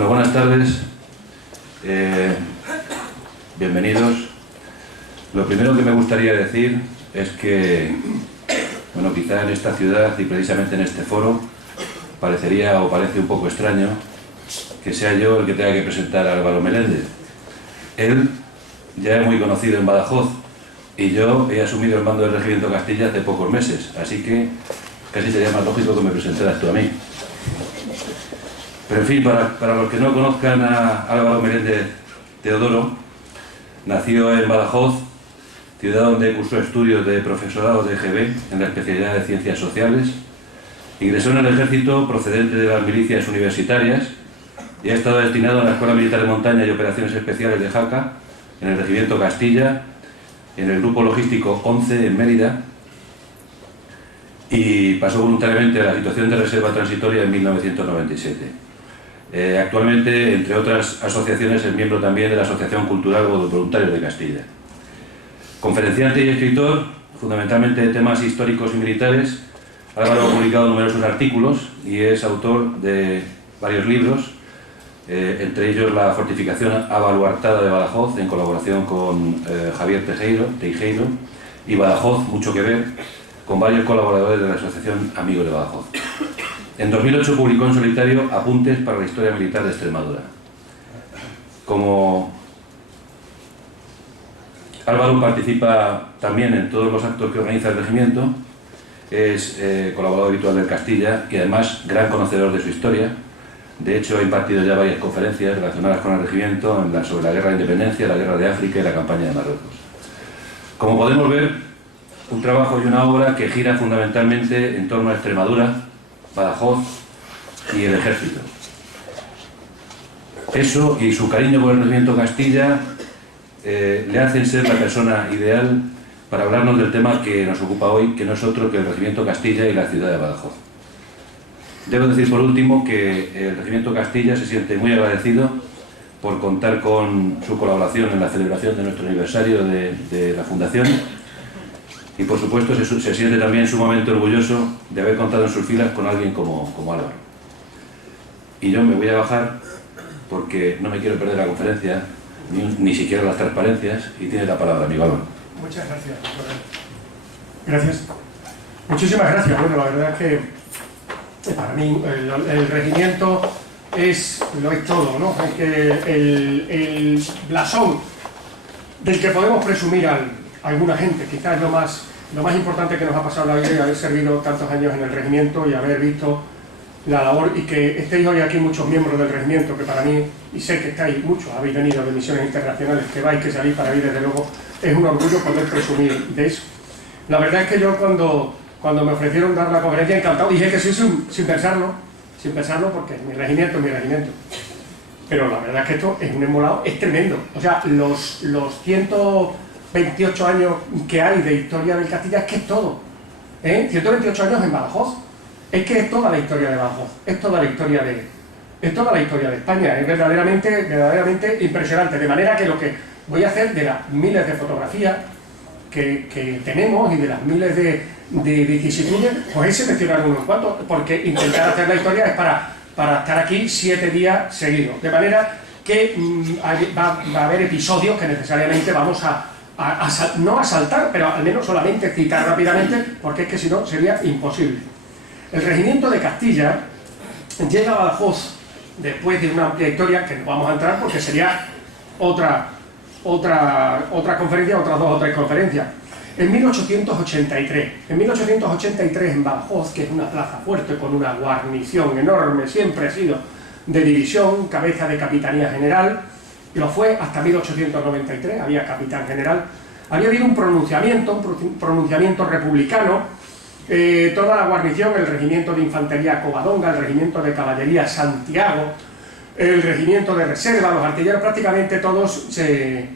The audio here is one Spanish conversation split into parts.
Bueno, buenas tardes. Bienvenidos. Lo primero que me gustaría decir es que, bueno, quizá en esta ciudad y precisamente en este foro parecería o parece un poco extraño que sea yo el que tenga que presentar a Álvaro Meléndez. Él ya es muy conocido en Badajoz y yo he asumido el mando del Regimiento Castilla hace pocos meses, así que casi sería más lógico que me presentaras tú a mí. Pero en fin, para los que no conozcan a Álvaro Meléndez Teodoro, nació en Badajoz, ciudad donde cursó estudios de profesorado de EGB en la especialidad de Ciencias Sociales. Ingresó en el ejército procedente de las milicias universitarias y ha estado destinado en la Escuela Militar de Montaña y Operaciones Especiales de Jaca, en el Regimiento Castilla, en el Grupo Logístico 11 en Mérida, y pasó voluntariamente a la situación de reserva transitoria en 1997. Actualmente, entre otras asociaciones, es miembro también de la Asociación Cultural Voluntarios de Castilla. Conferenciante y escritor, fundamentalmente de temas históricos y militares, Álvaro ha publicado numerosos artículos y es autor de varios libros, entre ellos La fortificación abaluartada de Badajoz, en colaboración con Javier Teijeiro, y Badajoz, mucho que ver, con varios colaboradores de la Asociación Amigos de Badajoz. En 2008 publicó en solitario Apuntes para la historia militar de Extremadura. Como Álvaro participa también en todos los actos que organiza el regimiento, es colaborador habitual del Castilla y además gran conocedor de su historia. De hecho, ha impartido ya varias conferencias relacionadas con el regimiento sobre la Guerra de Independencia, la Guerra de África y la campaña de Marruecos. Como podemos ver, un trabajo y una obra que gira fundamentalmente en torno a Extremadura, Badajoz y el ejército. Eso y su cariño por el regimiento Castilla le hacen ser la persona ideal para hablarnos del tema que nos ocupa hoy, que no es otro que el regimiento Castilla y la ciudad de Badajoz. Debo decir por último que el regimiento Castilla se siente muy agradecido por contar con su colaboración en la celebración de nuestro aniversario de la fundación. Y por supuesto se siente también sumamente orgulloso de haber contado en sus filas con alguien como Álvaro. Y yo me voy a bajar porque no me quiero perder la conferencia, ni siquiera las transparencias, y tiene la palabra amigo Álvaro. Muchas gracias. Gracias. Muchísimas gracias. Bueno, la verdad es que para mí el regimiento lo es todo, ¿no? Es que el blasón del que podemos presumir a alguna gente, quizás es lo más importante que nos ha pasado la vida, y haber servido tantos años en el regimiento y haber visto la labor, y que estéis hoy aquí muchos miembros del regimiento, que para mí, y sé que estáis muchos, habéis venido de misiones internacionales, que vais, que salís para mí, desde luego, es un orgullo poder presumir de eso. La verdad es que yo cuando me ofrecieron dar la conferencia, encantado, dije que sí sin pensarlo, porque mi regimiento es mi regimiento. Pero la verdad es que esto es un embolado, es tremendo. O sea, los 128 años que hay de historia del Castilla, es que es todo. 128 años en Badajoz. Es que es toda la historia de Badajoz, es toda la historia de España. Es verdaderamente impresionante. De manera que lo que voy a hacer, de las miles de fotografías que tenemos y de las miles de vicisitudes, pues es seleccionar unos cuantos, porque intentar hacer la historia es para estar aquí 7 días seguidos. De manera que va a haber episodios que necesariamente vamos no a saltar, pero al menos solamente citar rápidamente, porque es que si no sería imposible. El regimiento de Castilla llega a Badajoz después de una amplia historia, que no vamos a entrar porque sería otra conferencia, otras 2 o 3 conferencias. En 1883. En 1883 en Badajoz, que es una plaza fuerte con una guarnición enorme, siempre ha sido de división, cabeza de capitanía general, lo fue hasta 1893, había capitán general, había habido un pronunciamiento republicano. Toda la guarnición, el regimiento de infantería Covadonga, el regimiento de caballería Santiago, el regimiento de reserva, los artilleros, prácticamente todos se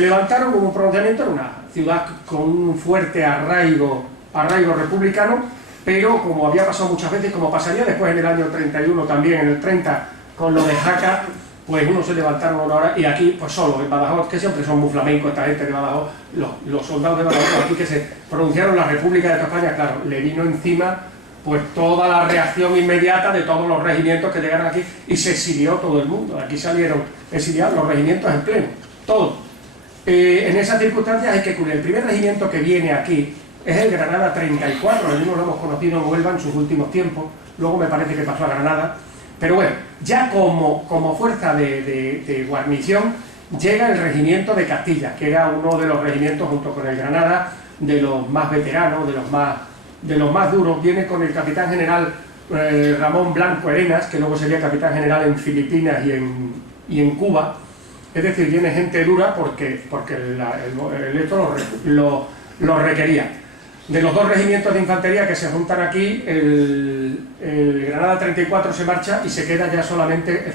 levantaron con un pronunciamiento en una ciudad con un fuerte arraigo republicano, pero como había pasado muchas veces, como pasaría después en el año 31 también, en el 30, con lo de Jaca, pues unos se levantaron una hora, y aquí, pues solo, en Badajoz, que siempre son muy flamencos esta gente de Badajoz, los soldados de Badajoz aquí que se pronunciaron la República de España, claro, le vino encima pues toda la reacción inmediata de todos los regimientos que llegaron aquí, y se exilió todo el mundo. Aquí salieron exiliados los regimientos en pleno, todos. En esas circunstancias hay que cubrir. El primer regimiento que viene aquí es el Granada 34, el mismo lo hemos conocido en Huelva en sus últimos tiempos, luego me parece que pasó a Granada, pero bueno, ya como fuerza de guarnición llega el regimiento de Castilla, que era uno de los regimientos junto con el Granada, de los más veteranos, de los más duros. Viene con el capitán general Ramón Blanco Arenas, que luego sería capitán general en Filipinas y en Cuba. Es decir, viene gente dura porque el hecho lo requería. De los dos regimientos de infantería que se juntan aquí, el Granada 34 se marcha y se queda ya solamente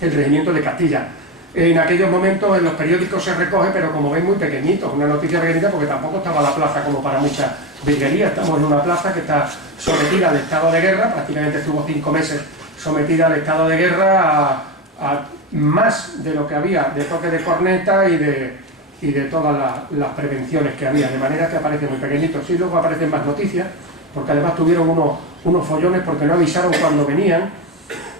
el regimiento de Castilla. En aquellos momentos en los periódicos se recoge, pero como veis muy pequeñito, una noticia pequeñita porque tampoco estaba la plaza como para muchas virguerías. Estamos en una plaza que está sometida al estado de guerra, prácticamente estuvo 5 meses sometida al estado de guerra, a más de lo que había de toque de corneta y de todas las prevenciones que había, de manera que aparece muy pequeñito. Sí, luego aparecen más noticias, porque además tuvieron unos follones porque no avisaron cuando venían,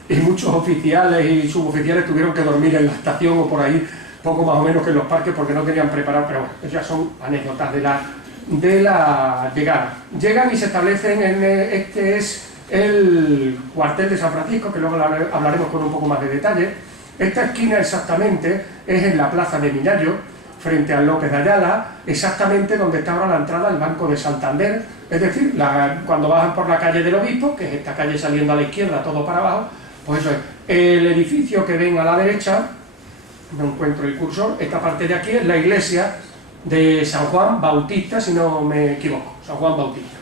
y muchos oficiales y suboficiales tuvieron que dormir en la estación o por ahí, poco más o menos que en los parques, porque no tenían preparado. Pero bueno, esas son anécdotas de la llegada. Llegan y se establecen en este es el cuartel de San Francisco, que luego hablaremos con un poco más de detalle. Esta esquina exactamente es en la plaza de Minayo, frente al López de Ayala, exactamente donde está ahora la entrada al Banco de Santander. Es decir, cuando bajan por la calle del Obispo, que es esta calle saliendo a la izquierda, todo para abajo, pues eso es. El edificio que ven a la derecha, no encuentro el cursor, esta parte de aquí es la iglesia de San Juan Bautista, si no me equivoco, San Juan Bautista.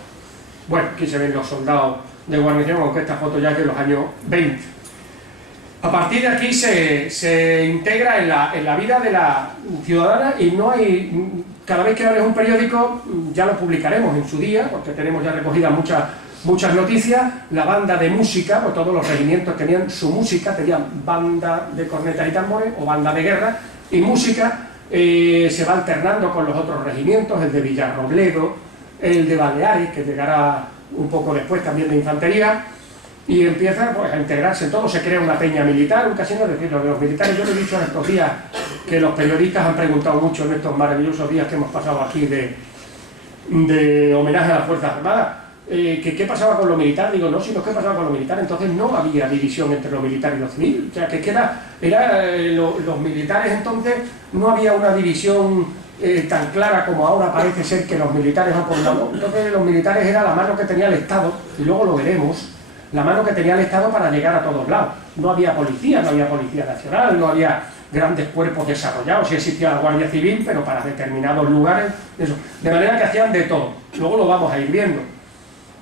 Bueno, aquí se ven los soldados de guarnición, aunque esta foto ya es de los años 20. A partir de aquí se integra en la vida de la ciudadana, y no hay, cada vez que abres un periódico, ya lo publicaremos en su día, porque tenemos ya recogidas muchas noticias. La banda de música, pues todos los regimientos tenían su música, tenían banda de cornetas y tambores o banda de guerra, y música se va alternando con los otros regimientos, el de Villarrobledo, el de Baleares, que llegará un poco después también de infantería, y empieza pues a integrarse todo. Se crea una peña militar, un casino. Es decir, lo de los militares, yo lo he dicho en estos días, que los periodistas han preguntado mucho en estos maravillosos días que hemos pasado aquí de homenaje a las Fuerzas Armadas, que qué pasaba con lo militar. Digo, no, sino qué pasaba con lo militar. Entonces no había división entre lo militar y lo civil. O sea, que los militares entonces no había una división tan clara como ahora parece ser que los militares han por un lado. Entonces los militares era la mano que tenía el Estado, y luego lo veremos, la mano que tenía el Estado para llegar a todos lados. No había policía nacional, no había grandes cuerpos desarrollados. Sí existía la Guardia Civil, pero para determinados lugares, eso. De manera que hacían de todo. Luego lo vamos a ir viendo.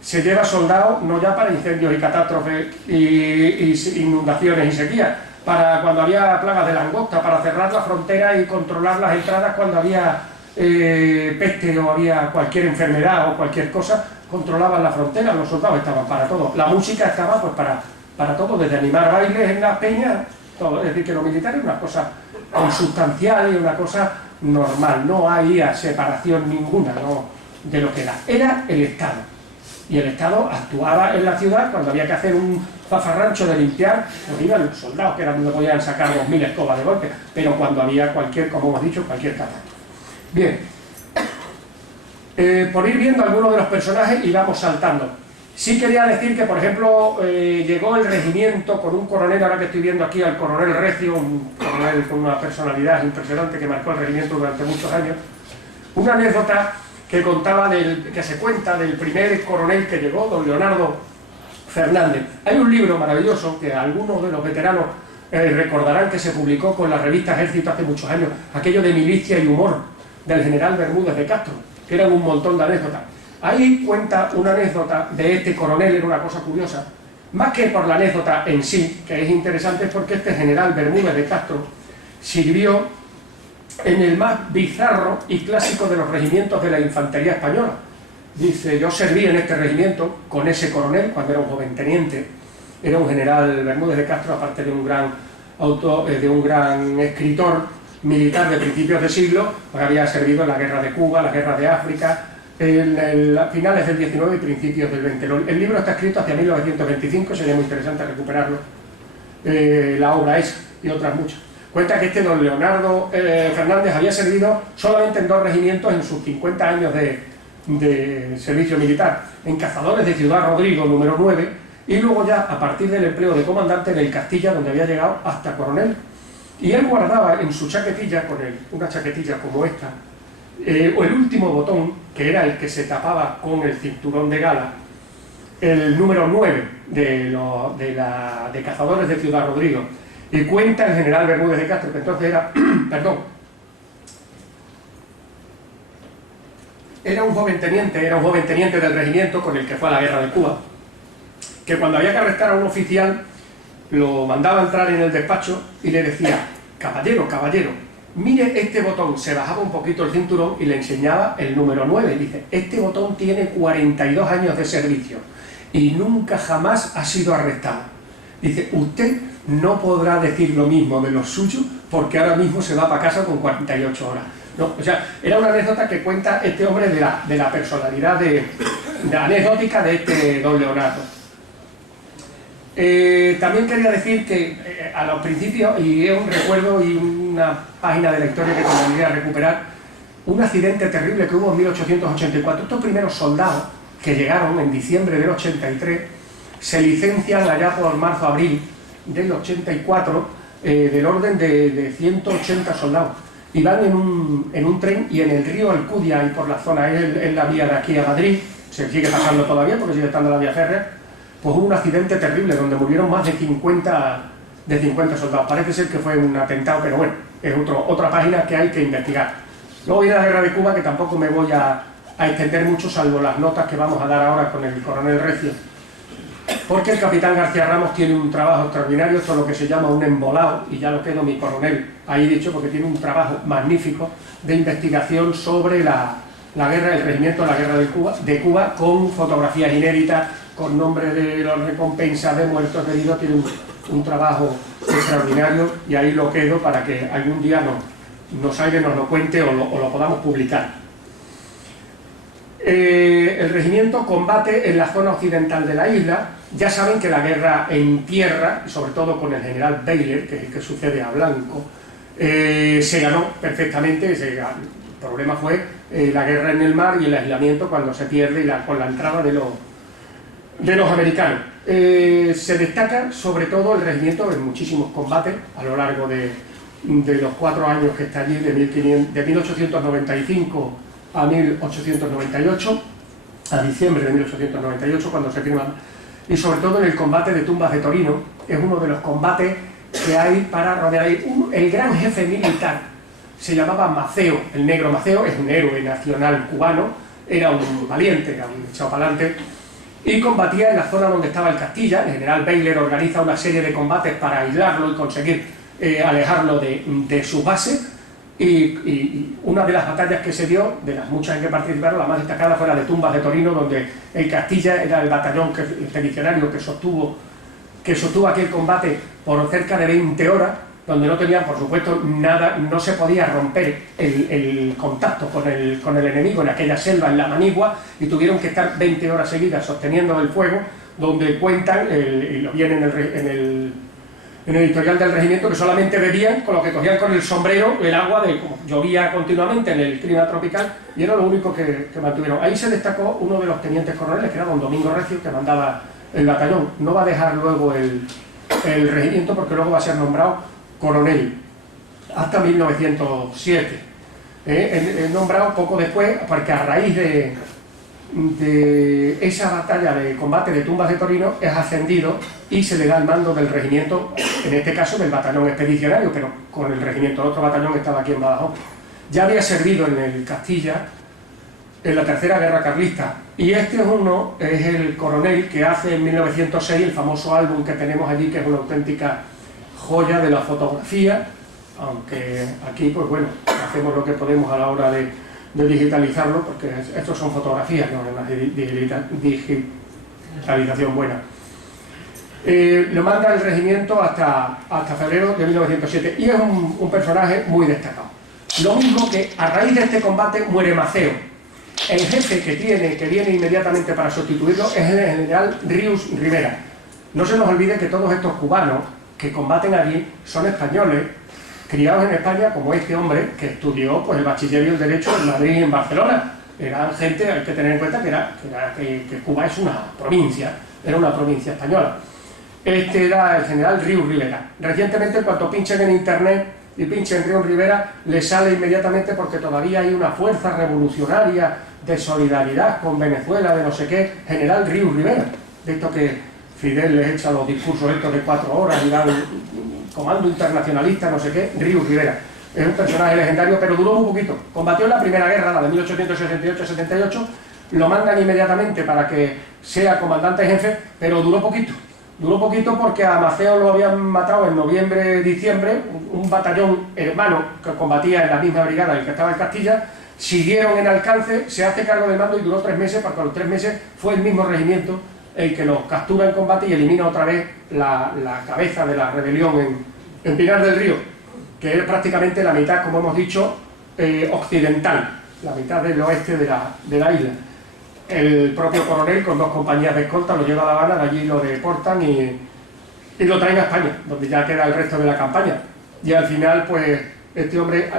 Se lleva soldados no ya para incendios y catástrofes y inundaciones y sequías, para cuando había plagas de langosta, para cerrar la frontera y controlar las entradas cuando había peste o había cualquier enfermedad o cualquier cosa. Controlaban la frontera, los soldados estaban para todo. La música estaba pues para todo, desde animar bailes en las peñas, todo. Es decir, que lo militar es una cosa consustancial y una cosa normal. No había separación ninguna, ¿no?, de lo que era el Estado. Y el Estado actuaba en la ciudad cuando había que hacer un zafarrancho de limpiar, pues iban los soldados, que eran donde podían sacar 2000 escobas de golpe, pero cuando había cualquier, como hemos dicho, cualquier catástrofe. Bien. Por ir viendo algunos de los personajes y vamos saltando. Sí quería decir que, por ejemplo, llegó el regimiento con un coronel, ahora que estoy viendo aquí al coronel Recio, un coronel con una personalidad impresionante que marcó el regimiento durante muchos años. Una anécdota que se cuenta del primer coronel que llegó, don Leonardo Fernández. Hay un libro maravilloso que algunos de los veteranos recordarán, que se publicó con la revista Ejército hace muchos años, aquello de Milicia y Humor, del general Bermúdez de Castro, que eran un montón de anécdotas. Ahí cuenta una anécdota de este coronel, era una cosa curiosa, más que por la anécdota en sí, que es interesante, porque este general Bermúdez de Castro sirvió en el más bizarro y clásico de los regimientos de la infantería española. Dice, yo serví en este regimiento con ese coronel cuando era un joven teniente. Era un general Bermúdez de Castro, aparte de un gran escritor militar de principios de siglo, pues había servido en la guerra de Cuba, la guerra de África, en finales del 19 y principios del 20. El libro está escrito hacia 1925, sería muy interesante recuperarlo. La obra esa y otras muchas. Cuenta que don Leonardo Fernández había servido solamente en 2 regimientos en sus 50 años de servicio militar, en Cazadores de Ciudad Rodrigo, número 9, y luego ya a partir del empleo de comandante en el Castilla, donde había llegado hasta coronel. Y él guardaba en su chaquetilla, una chaquetilla como esta, o el último botón, que era el que se tapaba con el cinturón de gala, el número 9 de Cazadores de Ciudad Rodrigo. Y cuenta el general Bermúdez de Castro, que entonces era, perdón, era un joven teniente del regimiento con el que fue a la guerra de Cuba, que cuando había que arrestar a un oficial, lo mandaba a entrar en el despacho y le decía: caballero, caballero, mire este botón. Se bajaba un poquito el cinturón y le enseñaba el número 9. Dice: este botón tiene 42 años de servicio y nunca jamás ha sido arrestado. Dice: usted no podrá decir lo mismo de los suyos porque ahora mismo se va para casa con 48 horas. No, o sea, era una anécdota que cuenta este hombre de la personalidad anecdótica de este don Leonardo. También quería decir que a los principios, y es un recuerdo y una página de la historia que convendría recuperar, un accidente terrible que hubo en 1884. Estos primeros soldados que llegaron en diciembre del 83 se licencian allá por marzo-abril del 84, del orden de 180 soldados, y van en un tren, y en el río Alcudia y por la zona, es la vía de aquí a Madrid, se sigue pasando todavía porque sigue estando la vía férrea. Pues hubo un accidente terrible donde murieron más de 50 soldados. Parece ser que fue un atentado, pero bueno, es otra página que hay que investigar. Luego viene la guerra de Cuba, que tampoco me voy a extender mucho, salvo las notas que vamos a dar ahora con el coronel Recio, porque el capitán García Ramos tiene un trabajo extraordinario. Esto es lo que se llama un embolado, y ya lo quedo mi coronel ahí dicho, porque tiene un trabajo magnífico de investigación sobre la guerra, el regimiento de la guerra de Cuba, con fotografías inéditas, con nombre de las recompensas de muertos, de heridos. Tiene un trabajo extraordinario, y ahí lo quedo para que algún día nos lo cuente o lo podamos publicar. El regimiento combate en la zona occidental de la isla. Ya saben que la guerra en tierra, y sobre todo con el general Baylor, que es el que sucede a Blanco, se ganó perfectamente. El problema fue la guerra en el mar y el aislamiento cuando se pierde, con la entrada de los americanos. Se destaca sobre todo el regimiento en muchísimos combates a lo largo de los 4 años que está allí, de 1895 a 1898, a diciembre de 1898, cuando se firma, y sobre todo en el combate de Tumbas de Torino. Es uno de los combates que hay para rodear ahí. El gran jefe militar se llamaba Maceo, el negro Maceo, es un héroe nacional cubano, era un valiente, era un echado para adelante, y combatía en la zona donde estaba el Castilla. El general Baylor organiza una serie de combates para aislarlo y conseguir alejarlo de su base. Y una de las batallas que se dio, de las muchas en que participaron, la más destacada fue la de Tumbas de Torino, donde el Castilla era el batallón expedicionario que sostuvo aquel combate por cerca de 20 horas, donde no tenían, por supuesto, nada, no se podía romper el contacto con el enemigo en aquella selva, en la manigua, y tuvieron que estar 20 horas seguidas sosteniendo el fuego, donde cuentan, y lo viene en el editorial del regimiento, que solamente bebían con lo que cogían con el sombrero el agua como llovía continuamente en el clima tropical, y era lo único que mantuvieron. Ahí se destacó uno de los tenientes coroneles, que era don Domingo Recio, que mandaba el batallón. No va a dejar luego el regimiento, porque luego va a ser nombrado coronel hasta 1907. Nombrado poco después, porque a raíz de esa batalla de combate de Tumbas de Torino es ascendido y se le da el mando del regimiento, en este caso del batallón expedicionario, pero con el regimiento. El otro batallón estaba aquí en Badajoz. Ya había servido en el Castilla en la Tercera Guerra Carlista, y este es el coronel que hace en 1906 el famoso álbum que tenemos allí, que es una auténtica joya de la fotografía, aunque aquí pues bueno, hacemos lo que podemos a la hora de digitalizarlo, porque estos son fotografías, no es una digitalización buena. Lo manda el regimiento hasta febrero de 1907, y es un personaje muy destacado. Lo mismo que a raíz de este combate muere Maceo, El jefe que viene inmediatamente para sustituirlo es el general Ríos Rivera. No se nos olvide que todos estos cubanos que combaten allí son españoles, criados en España, como este hombre que estudió pues, el bachiller y el derecho en Madrid y en Barcelona. Eran gente, hay que tener en cuenta que Cuba es una provincia, era una provincia española. Este era el general Ríos Rivera. Recientemente, cuando pinchen en internet y pinchen Ríos Rivera, le sale inmediatamente porque todavía hay una fuerza revolucionaria de solidaridad con Venezuela, de no sé qué, general Ríos Rivera. De esto que Fidel les echa los discursos estos de 4 horas y dan comando internacionalista, no sé qué, Ríos Rivera. Es un personaje legendario, pero duró muy poquito. Combatió en la Primera Guerra, la de 1868-78, lo mandan inmediatamente para que sea comandante jefe, pero duró poquito. Duró poquito porque a Maceo lo habían matado en noviembre-diciembre, un batallón hermano que combatía en la misma brigada en el que estaba en Castilla, siguieron en alcance, se hace cargo del mando y duró 3 meses, porque a los 3 meses fue el mismo regimiento el que los captura en combate y elimina otra vez la cabeza de la rebelión en Pinar del Río, que es prácticamente la mitad, como hemos dicho, occidental, la mitad del oeste de la isla. El propio coronel, con 2 compañías de escolta, lo lleva a La Habana, de allí lo deportan y lo traen a España, donde ya queda el resto de la campaña. Y al final, pues, este hombre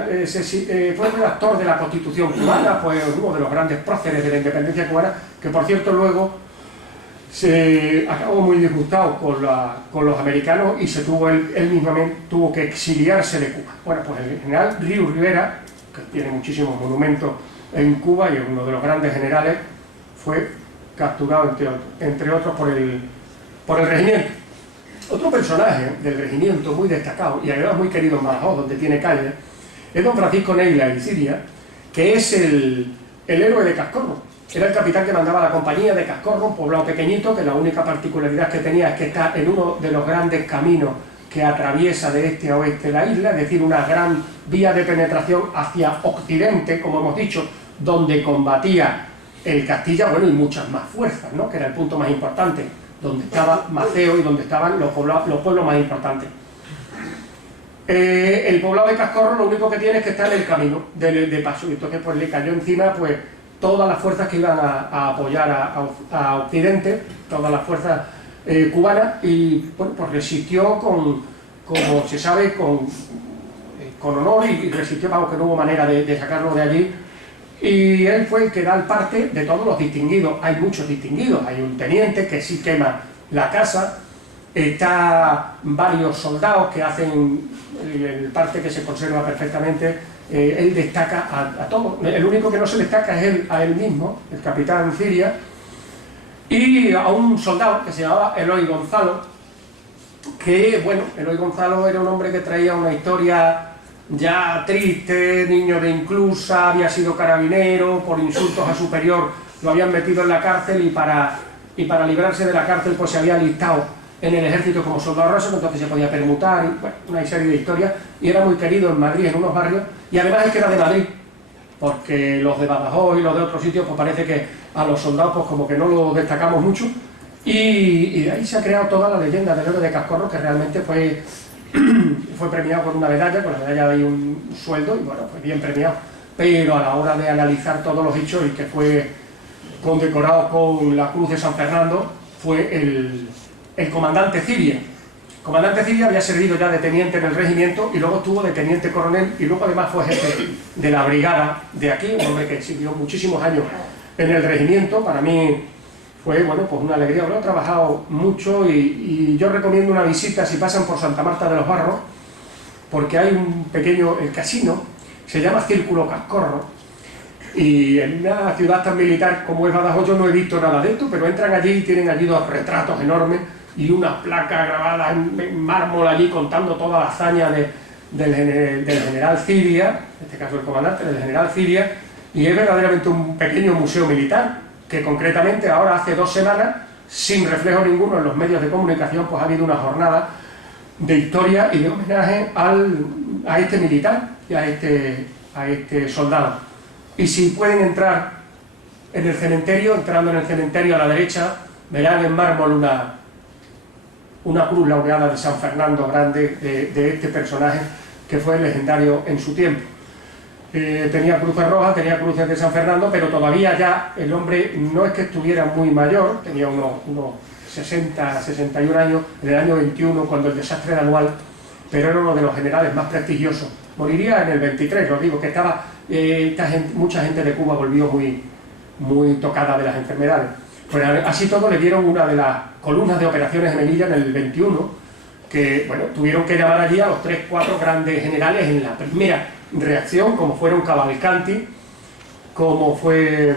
fue redactor de la Constitución cubana, fue uno de los grandes próceres de la independencia cubana, que por cierto luego se acabó muy disgustado con los americanos y él mismo tuvo que exiliarse de Cuba. Bueno, pues el general Ríos Rivera, que tiene muchísimos monumentos en Cuba y es uno de los grandes generales, fue capturado, entre otros, por el regimiento. Otro personaje del regimiento muy destacado, y además muy querido en Badajoz, donde tiene calle, es don Francisco Neila y Siria, que es el héroe de Cascorro. Era el capitán que mandaba la compañía de Cascorro, un poblado pequeñito, que la única particularidad que tenía es que está en uno de los grandes caminos que atraviesa de este a oeste la isla, es decir, una gran vía de penetración hacia occidente, como hemos dicho, donde combatía el Castilla, bueno, y muchas más fuerzas, ¿no? Que era el punto más importante, donde estaba Maceo y donde estaban los pueblos más importantes. El poblado de Cascorro lo único que tiene es que está en el camino de paso, y entonces pues le cayó encima pues todas las fuerzas que iban a apoyar a Occidente, todas las fuerzas cubanas, y bueno, pues resistió como se sabe, con honor, y resistió, vamos, que no hubo manera de sacarlo de allí. Y él fue el que da el parte de todos los distinguidos. Hay muchos distinguidos, hay un teniente que sí quema la casa, está varios soldados que hacen el parte que se conserva perfectamente. Él destaca a todos, el único que no se destaca es a él mismo, el capitán Siria, y a un soldado que se llamaba Eloy Gonzalo, que, bueno, Eloy Gonzalo era un hombre que traía una historia ya triste, niño de inclusa, había sido carabinero, por insultos a superior lo habían metido en la cárcel y para librarse de la cárcel pues se había alistado en el ejército como soldado raso, entonces se podía permutar, y, bueno, una serie de historias, y era muy querido en Madrid, en unos barrios, y además es que era de Madrid, porque los de Badajoz y los de otros sitios pues parece que a los soldados pues como que no los destacamos mucho, y de ahí se ha creado toda la leyenda del héroe de Cascorro, que realmente fue premiado con una medalla, con la medalla hay un sueldo, y bueno, fue bien premiado, pero a la hora de analizar todos los hechos, y que fue condecorado con la Cruz de San Fernando, fue el comandante Siria. El comandante Siria había servido ya de teniente en el regimiento, y luego estuvo de teniente coronel, y luego además fue jefe de la brigada de aquí, un hombre que sirvió muchísimos años en el regimiento. Para mí fue, bueno, pues una alegría. Lo he trabajado mucho, y yo recomiendo una visita si pasan por Santa Marta de los Barros, porque hay un pequeño, el casino, se llama Círculo Cascorro, y en una ciudad tan militar como es Badajoz yo no he visto nada de esto, pero entran allí y tienen allí 2 retratos enormes y una placa grabada en mármol allí contando toda la hazaña del general Siria, en este caso el comandante, del general Siria, y es verdaderamente un pequeño museo militar, que concretamente ahora hace 2 semanas, sin reflejo ninguno en los medios de comunicación, pues ha habido una jornada de historia y de homenaje a este militar y a este soldado. Y si pueden entrar en el cementerio, entrando en el cementerio a la derecha, verán en mármol una cruz laureada de San Fernando grande de este personaje que fue legendario en su tiempo. tenía cruces rojas, tenía cruces de San Fernando, pero todavía ya el hombre no es que estuviera muy mayor, tenía unos 60, 61 años, en el año 21, cuando el desastre era anual, pero era uno de los generales más prestigiosos. Moriría en el 23, os digo, que estaba, mucha gente de Cuba volvió muy tocada de las enfermedades. Pues así todo le dieron una de las columnas de operaciones en Melilla en el 21, que bueno, tuvieron que llamar allí a los 3, 4 grandes generales en la primera reacción, como fueron Cavalcanti, como fue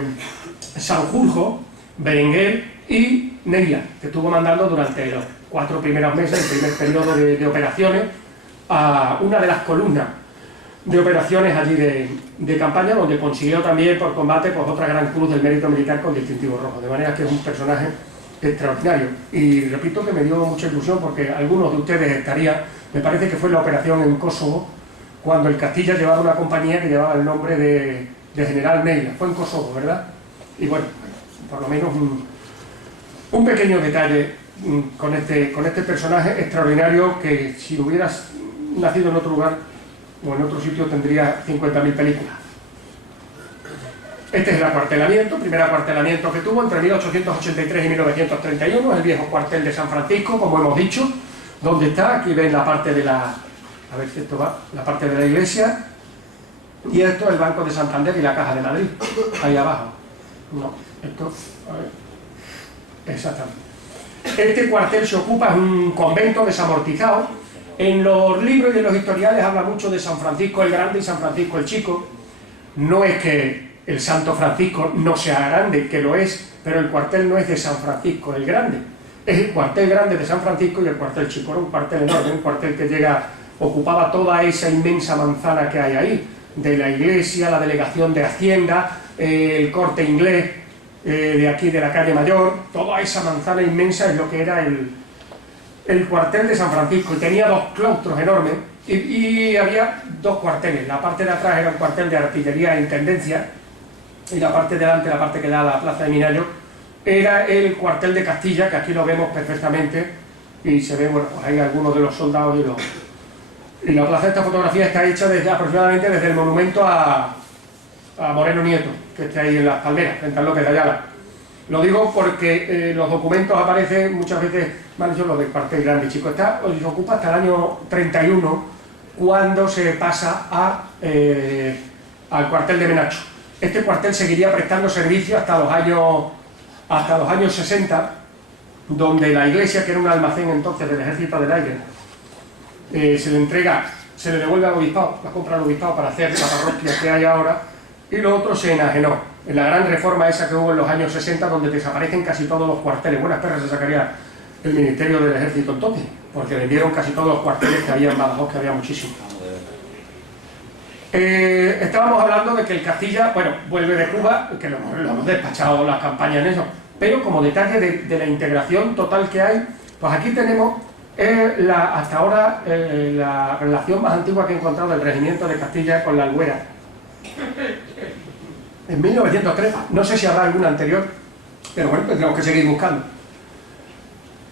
Sanjurjo, Berenguer y Neila, que estuvo mandando durante los 4 primeros meses, el primer periodo de operaciones, a una de las columnas de operaciones allí de campaña, donde consiguió también por combate pues otra gran cruz del mérito militar con distintivo rojo, de manera que es un personaje extraordinario. Y repito que me dio mucha ilusión porque algunos de ustedes estarían, me parece que fue la operación en Kosovo, cuando el Castilla llevaba una compañía que llevaba el nombre de General Neila, fue en Kosovo, ¿verdad? Y bueno, por lo menos un pequeño detalle con este personaje extraordinario que si hubieras nacido en otro lugar o en otro sitio tendría 50.000 películas. Este es el acuartelamiento, primer acuartelamiento que tuvo entre 1883 y 1931, el viejo cuartel de San Francisco, como hemos dicho, donde está, aquí ven la parte de la, a ver si esto va, la parte de la iglesia, y esto es el Banco de Santander y la Caja de Madrid, ahí abajo. No, esto, a ver, exactamente. Este cuartel se ocupa, es un convento desamortizado. En los libros y en los historiales habla mucho de San Francisco el Grande y San Francisco el Chico. No es que el Santo Francisco no sea grande, que lo es, pero el cuartel no es de San Francisco el Grande. Es el cuartel grande de San Francisco y el cuartel chico. Era un cuartel enorme, un cuartel que ocupaba toda esa inmensa manzana que hay ahí, de la iglesia, la delegación de Hacienda, el Corte Inglés, de aquí de la calle Mayor, toda esa manzana inmensa es lo que era el cuartel de San Francisco, y tenía 2 claustros enormes, y había 2 cuarteles. La parte de atrás era un cuartel de artillería e intendencia, y la parte de delante, la parte que da a la plaza de Minayo, era el cuartel de Castilla, que aquí lo vemos perfectamente, y se ve, bueno, pues ahí algunos de los soldados y la plaza de esta fotografía está hecha aproximadamente desde el monumento a Moreno Nieto, que está ahí en Las Palmeras, frente al López de Ayala. Lo digo porque los documentos aparecen muchas veces, me han dicho lo del cuartel grande, chico, se ocupa hasta el año 31, cuando se pasa al cuartel de Menacho. Este cuartel seguiría prestando servicio hasta los años 60, donde la iglesia, que era un almacén entonces del Ejército del Aire, se le devuelve al obispado, la compra al obispado para hacer la parroquia que hay ahora, y lo otro se enajenó. En la gran reforma esa que hubo en los años 60, donde desaparecen casi todos los cuarteles. Buenas perras se sacaría el Ministerio del Ejército entonces, porque vendieron casi todos los cuarteles que había en Badajoz, que había muchísimos. Estábamos hablando de que el Castilla, bueno, vuelve de Cuba, que lo hemos despachado la campaña en eso, pero como detalle de la integración total que hay, pues aquí tenemos hasta ahora la relación más antigua que he encontrado del regimiento de Castilla con la Albuera. En 1903, no sé si habrá alguna anterior, pero bueno, tendremos que seguir buscando.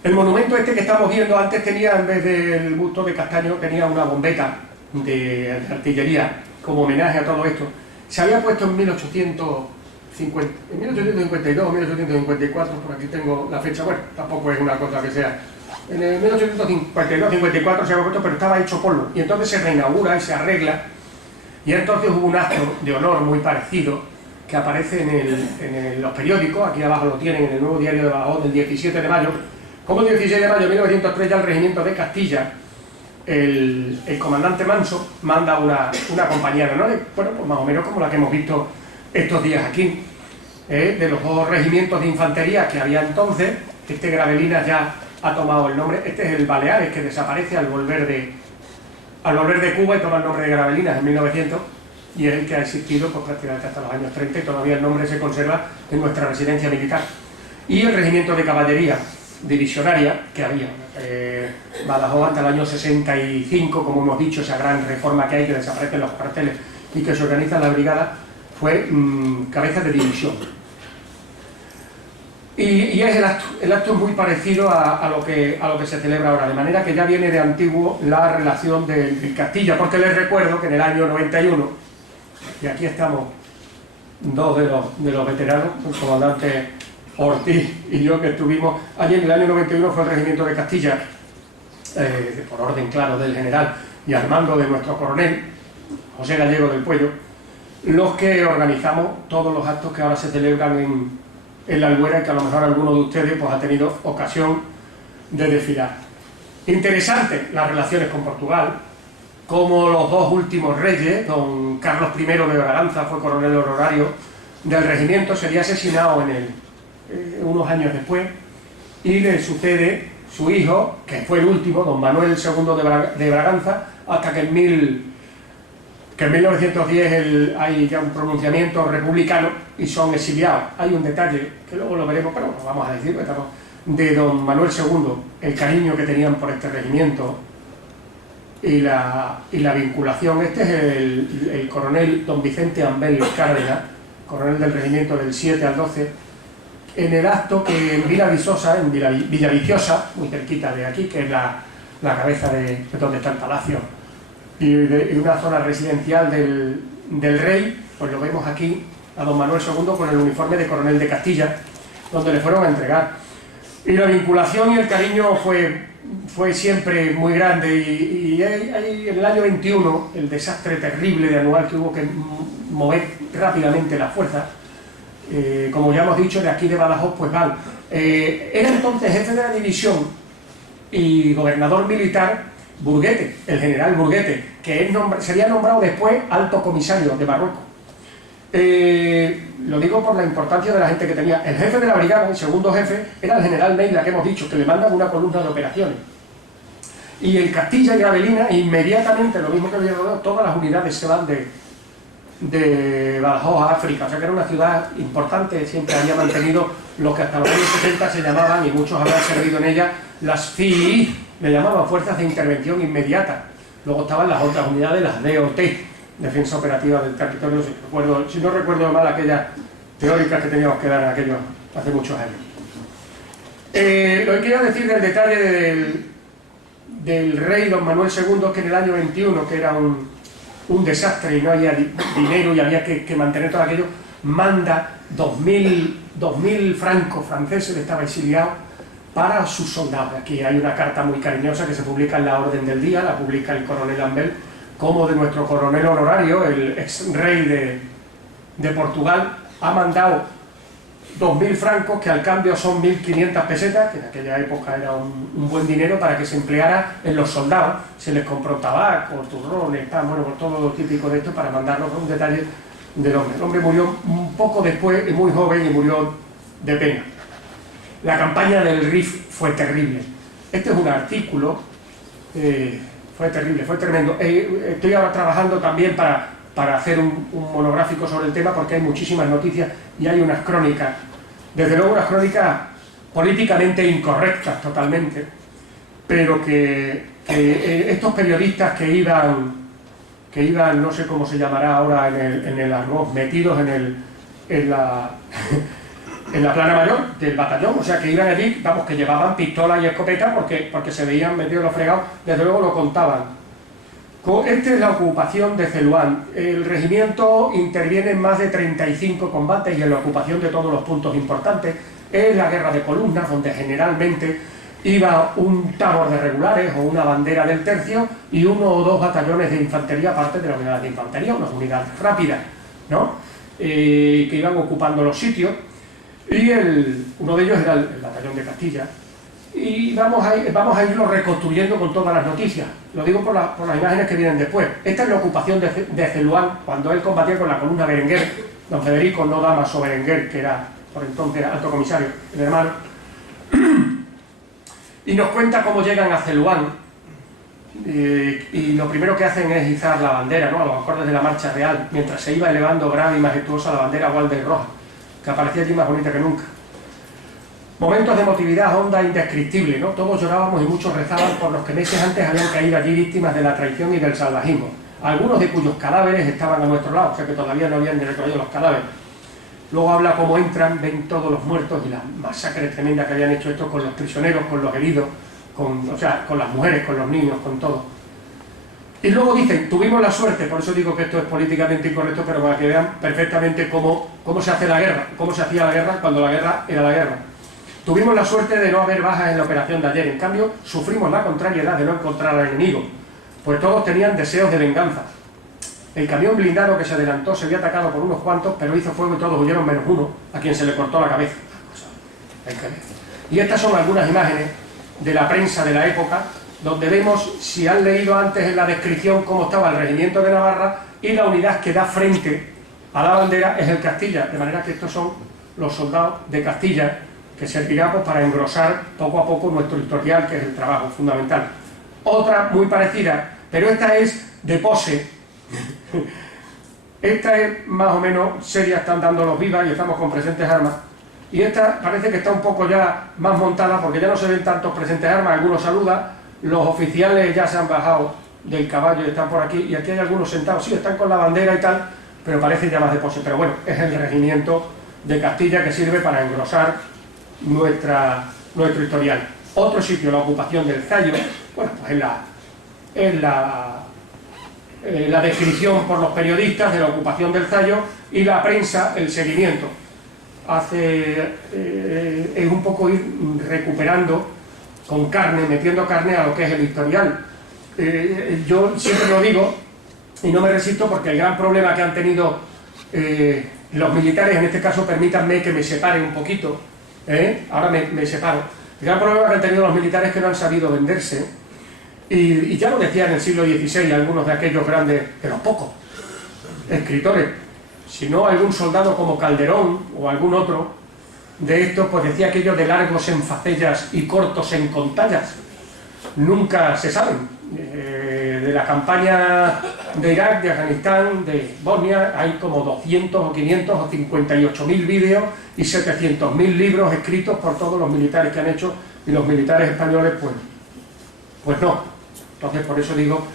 El monumento este que estamos viendo antes tenía, en vez del busto de Castaño, tenía una bombeta de artillería como homenaje a todo esto. Se había puesto en 1852, 1854, por aquí tengo la fecha, bueno, tampoco es una cosa que sea. En el 1852-54 se había puesto, pero estaba hecho polvo, y entonces se reinaugura y se arregla, y entonces hubo un acto de honor muy parecido, que aparece en los periódicos, aquí abajo lo tienen, en el Nuevo Diario de Badajoz del 17 de mayo, como el 16 de mayo de 1903 ya el regimiento de Castilla, el comandante Manso, manda una compañía de honores, bueno, pues más o menos como la que hemos visto estos días aquí, de los 2 regimientos de infantería que había entonces. Este Gravelinas ya ha tomado el nombre, este es el Baleares, que desaparece al volver de Cuba y toma el nombre de Gravelinas en 1900, y es el que ha existido pues, prácticamente hasta los años 30, y todavía el nombre se conserva en nuestra residencia militar. Y el regimiento de caballería divisionaria que había, Badajoz hasta el año 65, como hemos dicho, esa gran reforma que hay, que desaparecen los cuarteles y que se organiza la brigada, fue cabeza de división. Y es el acto es muy parecido a lo que se celebra ahora, de manera que ya viene de antiguo la relación del Castilla, porque les recuerdo que en el año 91 y aquí estamos dos de los veteranos, el comandante Ortiz y yo, que estuvimos allí en el año 91, fue el regimiento de Castilla, por orden claro del general y al mando de nuestro coronel, José Gallego del Puello, los que organizamos todos los actos que ahora se celebran en la Albuera y que a lo mejor alguno de ustedes pues, ha tenido ocasión de desfilar. Interesante las relaciones con Portugal, como los dos últimos reyes, don Carlos I de Braganza fue coronel honorario del regimiento, sería asesinado unos años después, y le sucede su hijo, que fue el último, don Manuel II de Braganza, hasta que en 1910 hay ya un pronunciamiento republicano y son exiliados. Hay un detalle, que luego lo veremos, pero lo vamos a decir, de don Manuel II, el cariño que tenían por este regimiento y la vinculación. Este es el coronel don Vicente Ambel Cárdenas, coronel del regimiento del 7 al 12, en el acto que en Vila Viçosa, en Villaviciosa, muy cerquita de aquí, que es la cabeza de donde está el palacio, y una zona residencial del rey, pues lo vemos aquí a don Manuel II con el uniforme de coronel de Castilla, donde le fueron a entregar. Y la vinculación y el cariño fue siempre muy grande, y en el año 21, el desastre terrible de Anual, que hubo que mover rápidamente las fuerzas, como ya hemos dicho, de aquí de Badajoz pues van. Era entonces jefe de la división y gobernador militar Burguete, el general Burguete, que sería nombrado después alto comisario de Marruecos. Lo digo por la importancia de la gente que tenía. El jefe de la brigada, el segundo jefe, era el general Meila, que hemos dicho, que le mandan una columna de operaciones. Y en Castilla y Gravelina, inmediatamente, lo mismo que había rodado, todas las unidades se van de Badajoz a África. O sea que era una ciudad importante, siempre había mantenido lo que hasta los años 70 se llamaban, y muchos habrán servido en ella, las FII, le llamaban Fuerzas de Intervención Inmediata. Luego estaban las otras unidades, las DOT, Defensa Operativa del Territorio, si no recuerdo mal aquellas teóricas que teníamos que dar hace muchos años. Lo que quiero decir del detalle del rey don Manuel II, que en el año 21, que era un desastre y no había dinero y había que mantener todo aquello, manda 2.000 francos franceses, estaba exiliado, para sus soldados. Aquí hay una carta muy cariñosa que se publica en la Orden del Día, la publica el coronel Ambel, como de nuestro coronel honorario, el ex rey de Portugal, ha mandado 2.000 francos, que al cambio son 1.500 pesetas, que en aquella época era un buen dinero, para que se empleara en los soldados. Se les compró tabaco, turrones, pan, bueno, por todo lo típico de esto, para mandarnos un detalle del hombre. El hombre murió un poco después, muy joven, y murió de pena. La campaña del Rif fue terrible. Este es un artículo, fue terrible, fue tremendo. Estoy ahora trabajando también para hacer un monográfico sobre el tema, porque hay muchísimas noticias y hay unas crónicas, desde luego unas crónicas políticamente incorrectas totalmente, pero que estos periodistas que iban, no sé cómo se llamará ahora en el argot, metidos en la plana mayor del batallón, o sea que iban allí, vamos, que llevaban pistolas y escopetas porque se veían metidos en los fregados, desde luego lo contaban. Esta es la ocupación de Celuán. El regimiento interviene en más de 35 combates y en la ocupación de todos los puntos importantes. Es la guerra de columnas, donde generalmente iba un tabor de regulares o una bandera del tercio y 1 o 2 batallones de infantería, aparte de la unidad de infantería, unas unidades rápidas, ¿no? Que iban ocupando los sitios. Y uno de ellos era el batallón de Castilla. Y vamos a irlo reconstruyendo con todas las noticias. Lo digo por las imágenes que vienen después. Esta es la ocupación de Celuán, cuando él combatía con la columna Berenguer, don Federico no Damaso Berenguer, que era por entonces alto comisario, el hermano. Y nos cuenta cómo llegan a Celuán. Y lo primero que hacen es izar la bandera, ¿no?, a los acordes de la marcha real, mientras se iba elevando grave y majestuosa la bandera gualda y roja, que aparecía allí más bonita que nunca. Momentos de emotividad honda e indescriptible, ¿no? Todos llorábamos y muchos rezaban por los que meses antes habían caído allí víctimas de la traición y del salvajismo, algunos de cuyos cadáveres estaban a nuestro lado, o sea que todavía no habían ni recorrido los cadáveres. Luego habla cómo entran, ven todos los muertos y la masacre tremenda que habían hecho estos con los prisioneros, con los heridos, con las mujeres, con los niños, con todo. Y luego dicen, tuvimos la suerte, por eso digo que esto es políticamente incorrecto, pero para que vean perfectamente cómo se hace la guerra, cómo se hacía la guerra cuando la guerra era la guerra. Tuvimos la suerte de no haber bajas en la operación de ayer, en cambio sufrimos la contrariedad de no encontrar al enemigo, pues todos tenían deseos de venganza. El camión blindado que se adelantó se había atacado por unos cuantos, pero hizo fuego y todos huyeron menos uno, a quien se le cortó la cabeza. Y estas son algunas imágenes de la prensa de la época, donde vemos, si han leído antes en la descripción cómo estaba el regimiento de Navarra, y la unidad que da frente a la bandera es el Castilla, de manera que estos son los soldados de Castilla, que servirá pues, para engrosar poco a poco nuestro historial, que es el trabajo fundamental. Otra muy parecida, pero esta es de pose. Esta es más o menos seria, están dando los vivas y estamos con presentes armas. Y esta parece que está un poco ya más montada, porque ya no se ven tantos presentes armas, algunos saludan, los oficiales ya se han bajado del caballo y están por aquí, y aquí hay algunos sentados, sí, están con la bandera y tal, pero parece ya más de pose. Pero bueno, es el regimiento de Castilla que sirve para engrosar nuestro historial. Otro sitio, la ocupación del Zayo, bueno, pues es la descripción por los periodistas de la ocupación del Zayo, y la prensa, el seguimiento. Es un poco ir recuperando con carne, metiendo carne a lo que es el historial. Yo siempre lo digo, y no me resisto, porque el gran problema que han tenido los militares, en este caso, permítanme que me separe un poquito, ahora me separo. El gran problema que han tenido los militares es que no han sabido venderse, y ya lo decía en el siglo XVI algunos de aquellos grandes, de los pocos escritores, si no algún soldado como Calderón o algún otro de estos, pues decía aquello de largos en facellas y cortos en contallas. Nunca se saben. De la campaña de Irak, de Afganistán, de Bosnia, hay como 200 o 500 o 58.000 vídeos y 700.000 libros escritos por todos los militares que han hecho, y los militares españoles pues no. Entonces por eso digo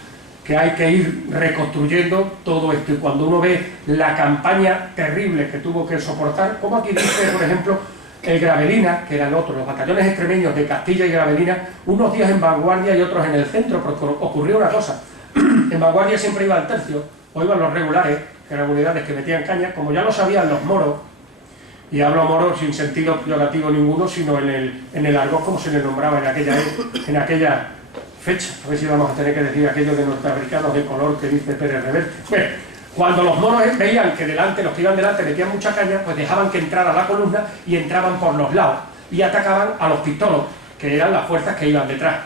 que hay que ir reconstruyendo todo esto, y cuando uno ve la campaña terrible que tuvo que soportar, como aquí dice, por ejemplo, el Gravelina, que era el otro, los batallones extremeños de Castilla y Gravelina, unos días en vanguardia y otros en el centro, porque ocurrió una cosa. En vanguardia siempre iba el tercio, o iban los regulares, que eran unidades que metían caña, como ya lo sabían los moros, y hablo moros sin sentido peyorativo ninguno, sino en el argot como se les nombraba en aquella fecha. A ver si vamos a tener que decir aquello de norteamericanos de color que dice Pérez Reverte. Bueno, cuando los moros veían que delante, los que iban delante metían mucha caña, pues dejaban que entrara la columna y entraban por los lados y atacaban a los pistolos, que eran las fuerzas que iban detrás,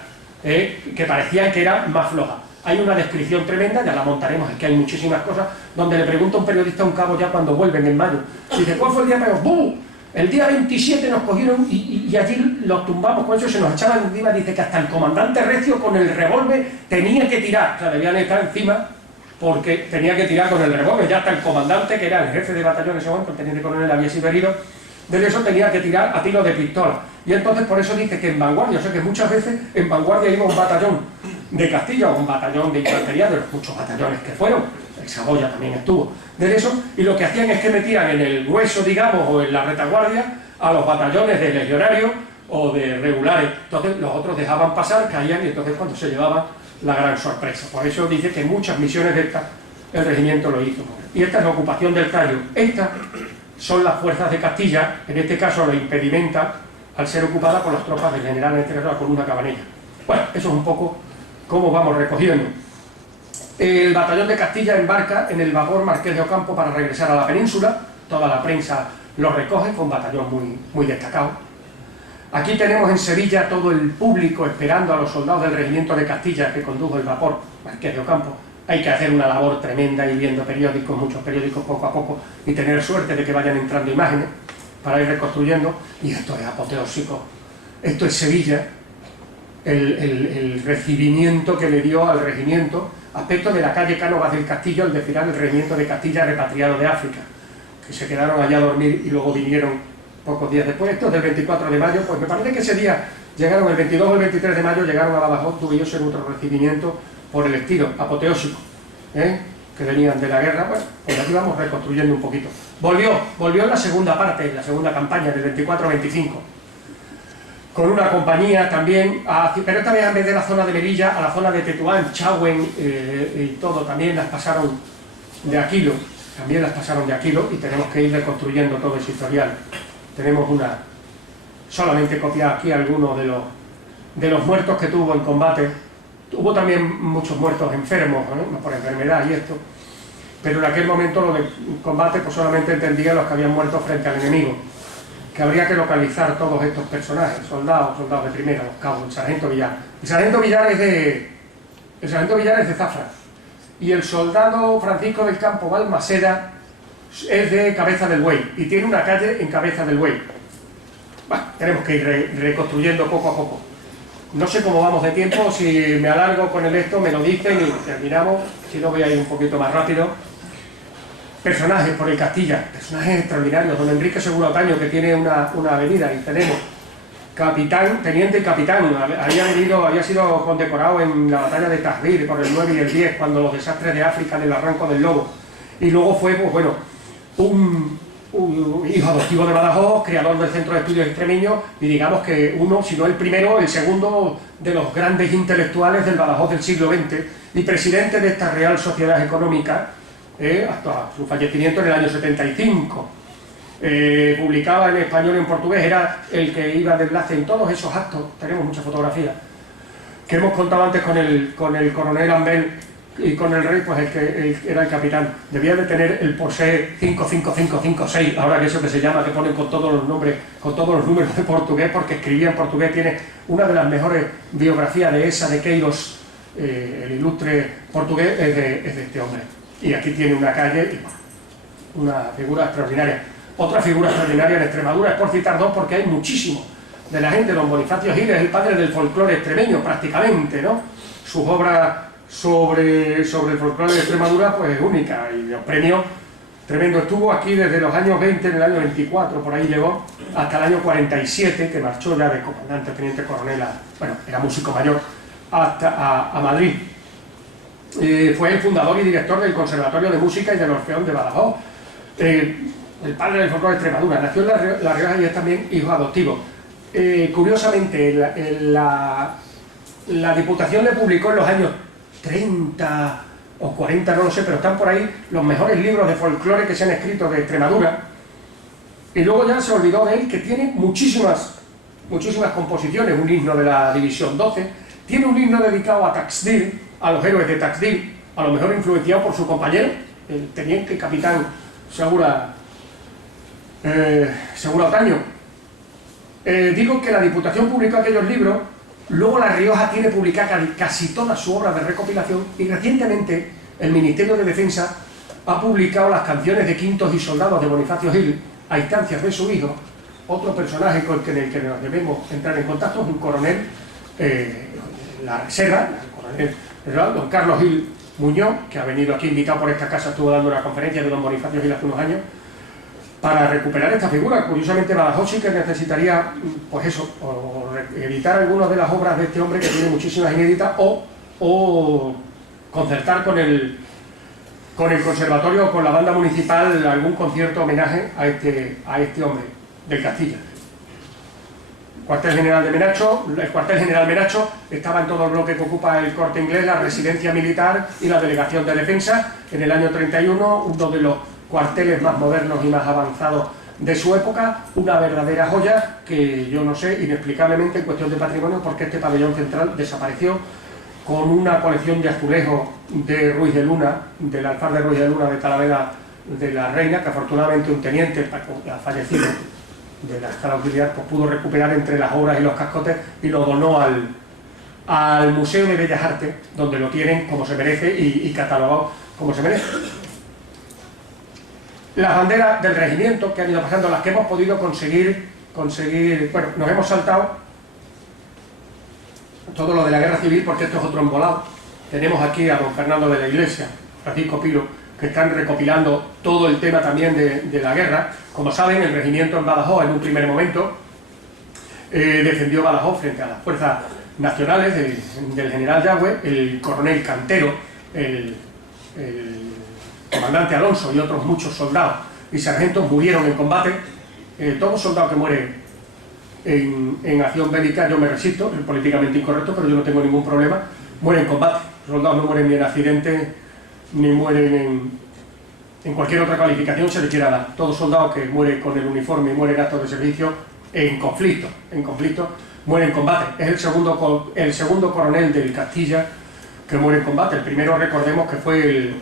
que parecían que eran más flojas. Hay una descripción tremenda, ya la montaremos, es que hay muchísimas cosas, donde le pregunta un periodista a un cabo ya cuando vuelven en mayo, dice, ¿cuál fue el día peor? ¡Bum! El día 27 nos cogieron y allí los tumbamos, con eso se nos echaban encima. Dice que hasta el comandante Recio con el revólver tenía que tirar, o sea, debían estar encima porque tenía que tirar con el revólver, ya hasta el comandante, que era el jefe de batallón en ese momento, el teniente coronel, había sido herido, de eso tenía que tirar a tiro de pistola. Y entonces por eso dice que en vanguardia, o sea que muchas veces en vanguardia iba un batallón de Castilla o un batallón de infantería, de los muchos batallones que fueron, el Saboya también estuvo, de eso, y lo que hacían es que metían en el hueso, digamos, o en la retaguardia, a los batallones de legionarios o de regulares. Entonces los otros dejaban pasar, caían, y entonces cuando se llevaba la gran sorpresa. Por eso dice que muchas misiones de estas el regimiento lo hizo. Y esta es la ocupación del Tallo. Estas son las fuerzas de Castilla, en este caso la impedimenta, al ser ocupada por las tropas del general, en este caso la columna Cabanella. Bueno, eso es un poco cómo vamos recogiendo. El batallón de Castilla embarca en el vapor Marqués de Ocampo para regresar a la península. Toda la prensa lo recoge, fue un batallón muy destacado. Aquí tenemos en Sevilla todo el público esperando a los soldados del regimiento de Castilla que condujo el vapor Marqués de Ocampo. Hay que hacer una labor tremenda y viendo periódicos, muchos periódicos poco a poco, y tener suerte de que vayan entrando imágenes para ir reconstruyendo. Y esto es apoteósico. Esto es Sevilla, el recibimiento que le dio al regimiento, aspecto de la calle Cánovas del Castillo, al desfilar el regimiento de Castilla repatriado de África, que se quedaron allá a dormir y luego vinieron pocos días después. Esto es del 24 de mayo, pues me parece que ese día llegaron, el 22 o el 23 de mayo, llegaron a Badajoz, tuve yo en otro recibimiento por el estilo apoteósico, que venían de la guerra. Bueno, pues aquí vamos reconstruyendo un poquito. Volvió en la segunda parte, en la segunda campaña, del 24-25. con una compañía también, pero esta vez en vez de la zona de Melilla, a la zona de Tetuán, Chagüen y todo, también las pasaron de Aquilo, y tenemos que ir reconstruyendo todo ese historial. Tenemos solamente copiar aquí algunos de los muertos que tuvo en combate. Hubo también muchos muertos enfermos, por enfermedad y esto, pero en aquel momento lo de combate pues solamente entendía los que habían muerto frente al enemigo, que habría que localizar todos estos personajes, soldados de primera, los cabos, el sargento Villar. El sargento Villar es de Zafra, y el soldado Francisco del Campo Balmaseda es de Cabeza del Buey, y tiene una calle en Cabeza del Buey. Bueno, tenemos que ir reconstruyendo poco a poco. No sé cómo vamos de tiempo, si me alargo con esto me lo dicen y terminamos, si no voy a ir un poquito más rápido. Personajes por el Castilla, personajes extraordinarios. Don Enrique Segura Otaño, que tiene una avenida, y tenemos capitán, teniente y capitán, había sido condecorado en la batalla de Tahrir por el 9 y el 10, cuando los desastres de África en el Arranco del Lobo, y luego fue, pues bueno, un hijo adoptivo de Badajoz, creador del Centro de Estudios Extremeños, y digamos que uno, si no el primero, el segundo de los grandes intelectuales del Badajoz del siglo XX, y presidente de esta Real Sociedad Económica, hasta su fallecimiento en el año 75. Publicaba en español y en portugués, era el que iba de enlace en todos esos actos. Tenemos muchas fotografías que hemos contado antes con el coronel Ambel y con el rey, pues el que era el capitán. Debía de tener el Porsche 55556, ahora que eso que se llama, que ponen con todos los nombres, con todos los números de portugués, porque escribía en portugués. Tiene una de las mejores biografías de esa, de Queiroz, el ilustre portugués, es de este hombre. Y aquí tiene una calle, una figura extraordinaria. Otra figura extraordinaria en Extremadura, es por citar dos, porque hay muchísimos de la gente. Don Bonifacio Gil es el padre del folclore extremeño, prácticamente, ¿no? Sus obras sobre el folclore de Extremadura, pues es única, y los premios tremendo. Estuvo aquí desde los años 20, en el año 24, por ahí llegó, hasta el año 47, que marchó ya de comandante, teniente coronel, bueno, era músico mayor, hasta a Madrid. Fue el fundador y director del Conservatorio de Música y del Orfeón de Badajoz. El padre del folclore de Extremadura. Nació en La Rioja y es también hijo adoptivo. Curiosamente, la Diputación le publicó en los años 30 o 40, no lo sé, pero están por ahí los mejores libros de folclore que se han escrito de Extremadura. Y luego ya se olvidó de él, que tiene muchísimas composiciones. Un himno de la División 12, tiene un himno dedicado a Taxdir, a los héroes de Taxdir, a lo mejor influenciado por su compañero, el teniente capitán Segura Otaño. Digo que la Diputación publicó aquellos libros, luego La Rioja tiene publicada casi toda su obra de recopilación, y recientemente el Ministerio de Defensa ha publicado las canciones de Quintos y Soldados de Bonifacio Gil, a instancias de su hijo, otro personaje con el que nos debemos entrar en contacto, es un coronel, la reserva, el coronel don Carlos Gil Muñoz, que ha venido aquí invitado por esta casa, estuvo dando una conferencia de don Bonifacio Gil hace unos años, para recuperar esta figura. Curiosamente Badajoz sí que necesitaría, pues eso, o editar algunas de las obras de este hombre, que tiene muchísimas inéditas, o concertar con el conservatorio o con la banda municipal algún concierto homenaje a este hombre del Castilla. El cuartel general Menacho estaba en todo el bloque que ocupa el Corte Inglés, la residencia militar y la delegación de defensa. En el año 31, uno de los cuarteles más modernos y más avanzados de su época, una verdadera joya que yo no sé inexplicablemente en cuestión de patrimonio porque este pabellón central desapareció, con una colección de azulejos de Ruiz de Luna, del alfar de Ruiz de Luna de Talavera de la Reina, que afortunadamente un teniente fallecido de la escala auxiliar pues pudo recuperar entre las obras y los cascotes, y lo donó al Museo de Bellas Artes, donde lo tienen como se merece y catalogado como se merece. Las banderas del regimiento que han ido pasando, las que hemos podido conseguir, bueno, nos hemos saltado todo lo de la guerra civil porque esto es otro embolado. Tenemos aquí a don Fernando de la Iglesia, Francisco Pilo, que están recopilando todo el tema también de la guerra. Como saben, el regimiento en Badajoz en un primer momento defendió Badajoz frente a las fuerzas nacionales del general Yagüe. El coronel Cantero, el comandante Alonso y otros muchos soldados y sargentos murieron en combate. Todo soldado que muere en acción bélica, yo me resisto, es políticamente incorrecto, pero yo no tengo ningún problema, mueren en combate. Los soldados no mueren ni en accidentes, ni mueren en cualquier otra calificación se le quiera dar. Todo soldado que muere con el uniforme y muere en actos de servicio en conflicto, muere en combate. Es el segundo coronel del Castilla que muere en combate. El primero, recordemos, que fue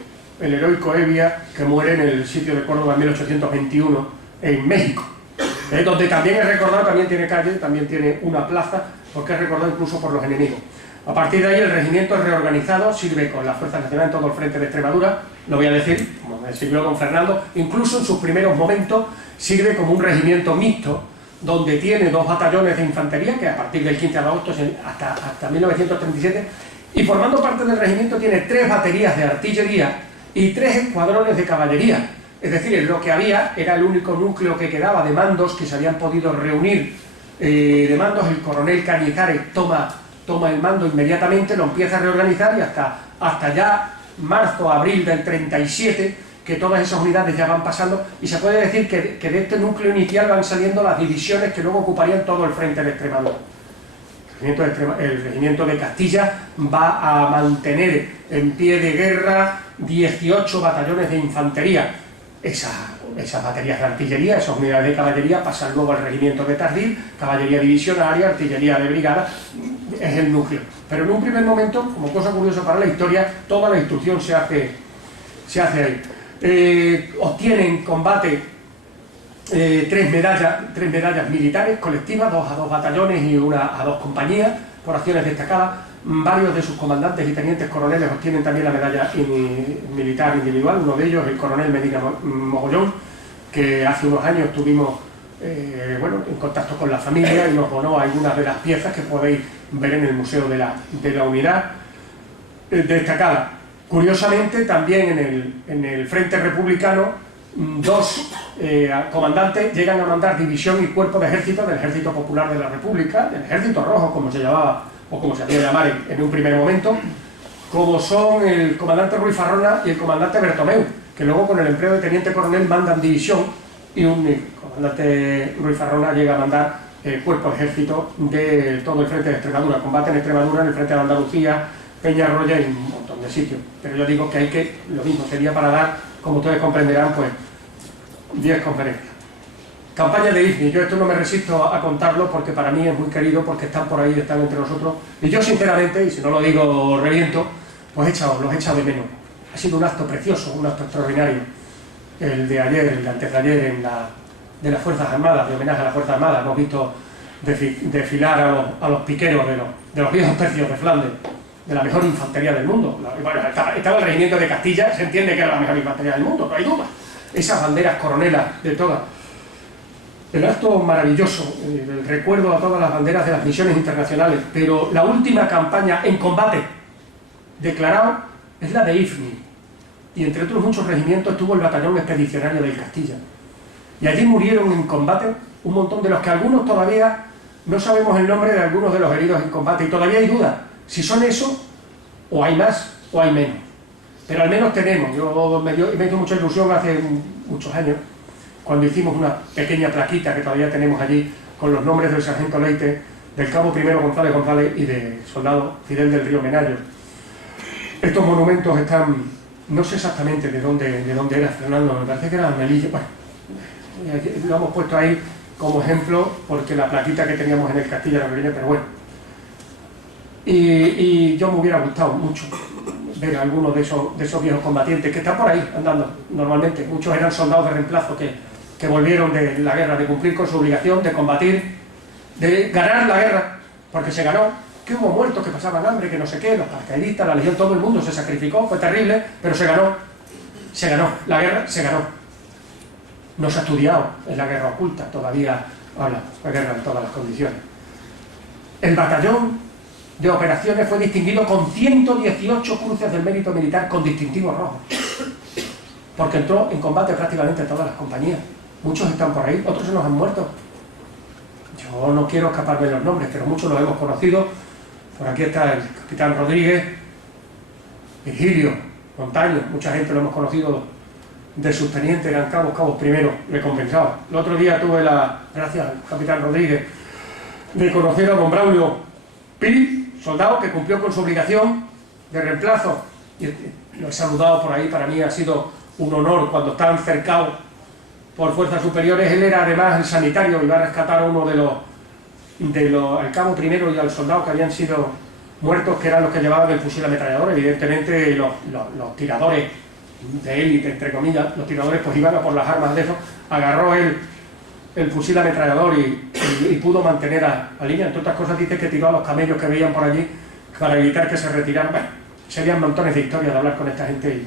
el heroico Evia, que muere en el sitio de Córdoba en 1821 en México, donde también es recordado, también tiene calle, también tiene una plaza, porque es recordado incluso por los enemigos. A partir de ahí el regimiento es reorganizado, sirve con las Fuerzas Nacionales en todo el frente de Extremadura, lo voy a decir, como me sirvió don Fernando, incluso en sus primeros momentos sirve como un regimiento mixto, donde tiene 2 batallones de infantería, que a partir del 15 de agosto hasta 1937, y formando parte del regimiento tiene 3 baterías de artillería y 3 escuadrones de caballería. Es decir, lo que había era el único núcleo que quedaba de mandos que se habían podido reunir de mandos. El coronel Cañizares toma el mando inmediatamente, lo empieza a reorganizar y hasta ya marzo, abril del 37, que todas esas unidades ya van pasando, y se puede decir que de este núcleo inicial van saliendo las divisiones que luego ocuparían todo el frente de Extremadura. El regimiento de Castilla va a mantener en pie de guerra 18 batallones de infantería. Esas baterías de artillería, esas unidades de caballería pasan luego al regimiento de Tardil, caballería divisionaria, artillería de brigada, es el núcleo. Pero en un primer momento, como cosa curiosa para la historia, toda la instrucción se hace ahí. Obtienen combate 3 medallas militares colectivas, 2 a 2 batallones y 1 a 2 compañías, por acciones destacadas. Varios de sus comandantes y tenientes coroneles obtienen también la medalla militar individual, uno de ellos el coronel Medina Mogollón, que hace unos años estuvimos en contacto con la familia y nos donó algunas de las piezas que podéis ver en el Museo de la Unidad destacada. Curiosamente, también en el Frente Republicano, 2 comandantes llegan a mandar división y cuerpo de ejército del Ejército Popular de la República, del Ejército Rojo, como se llamaba o como se hacía llamar en un primer momento, como son el comandante Ruiz Farrona y el comandante Bertomeu, que luego con el empleo de teniente coronel mandan división, y el comandante Ruiz Farrona llega a mandar cuerpo de ejército de todo el frente de Extremadura. Combate en Extremadura, en el frente de Andalucía, Peñarroya y un montón de sitios. Pero yo digo que lo mismo sería para dar, como ustedes comprenderán, pues 10 conferencias. Campaña de IFNI, yo esto no me resisto a contarlo porque para mí es muy querido, porque están por ahí, están entre nosotros, y yo sinceramente, y si no lo digo reviento, pues los he echado de menos. Ha sido un acto precioso, un acto extraordinario, el de ayer, el de antes de ayer, de las Fuerzas Armadas, de homenaje a las Fuerzas Armadas. Hemos visto desfilar a los piqueros de los viejos tercios de Flandes, de la mejor infantería del mundo. Bueno, estaba el regimiento de Castilla, se entiende que era la mejor infantería del mundo, no hay duda. Esas banderas coronelas de todas. El acto maravilloso, el recuerdo a todas las banderas de las misiones internacionales, pero la última campaña en combate declarado es la de IFNI, y entre otros muchos regimientos estuvo el batallón expedicionario del Castilla, y allí murieron en combate un montón de los que algunos todavía no sabemos el nombre de algunos de los heridos en combate, y todavía hay dudas si son eso, o hay más, o hay menos, pero al menos tenemos. Me hizo mucha ilusión hace muchos años, cuando hicimos una pequeña plaquita que todavía tenemos allí, con los nombres del sargento Leite, del cabo primero González González y del soldado Fidel del Río Menayo. Estos monumentos están, no sé exactamente de dónde era, Fernando, me parece que era Melilla. Bueno, lo hemos puesto ahí como ejemplo, porque la plaquita que teníamos en el Castilla era pequeña, pero bueno. Y yo me hubiera gustado mucho ver a algunos de esos viejos combatientes que están por ahí andando normalmente. Muchos eran soldados de reemplazo que volvieron de la guerra, de cumplir con su obligación, de combatir, de ganar la guerra, porque se ganó, que hubo muertos, que pasaban hambre, que no sé qué, los paracaidistas, la legión, todo el mundo se sacrificó, fue terrible, pero se ganó, la guerra se ganó. No se ha estudiado en la guerra oculta, todavía habla la guerra en todas las condiciones. El batallón de operaciones fue distinguido con 118 cruces del mérito militar con distintivos rojos, porque entró en combate prácticamente en todas las compañías. Muchos están por ahí, otros se nos han muerto. Yo no quiero escaparme los nombres, pero muchos los hemos conocido. Por aquí está el capitán Rodríguez, Virgilio, Montaño, mucha gente lo hemos conocido de subteniente, eran cabos primeros recompensados. El otro día tuve gracias al capitán Rodríguez, de conocer a don Braulio Piri, soldado que cumplió con su obligación de reemplazo. Y lo he saludado por ahí, para mí ha sido un honor cuando estaban cercados por fuerzas superiores. Él era además el sanitario, iba a rescatar a uno de los al cabo primero y al soldado que habían sido muertos, que eran los que llevaban el fusil ametrallador. Evidentemente los tiradores de élite, entre comillas, los tiradores pues iban a por las armas de eso. Agarró él el fusil ametrallador y pudo mantener a línea. Entre otras cosas dice que tiró a los camellos que veían por allí para evitar que se retiraran. Bueno, serían montones de historias de hablar con esta gente y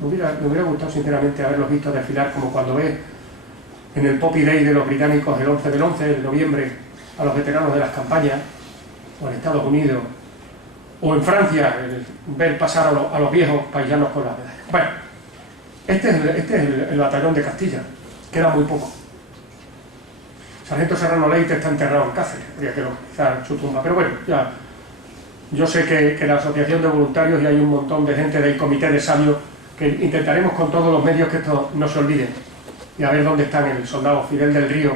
me hubiera gustado sinceramente haberlos visto desfilar, como cuando ve en el Poppy Day de los británicos el 11 del 11 de noviembre a los veteranos de las campañas, o en Estados Unidos o en Francia, ver pasar a los viejos paisanos con las medallas. Bueno, este es el batallón de Castilla, queda muy poco. Sargento Serrano Leite está enterrado en Cáceres, habría que localizar su tumba, pero bueno, ya. Yo sé que la asociación de voluntarios, y hay un montón de gente del comité de Sabio, que intentaremos con todos los medios que esto no se olvide, y a ver dónde están el soldado Fidel del Río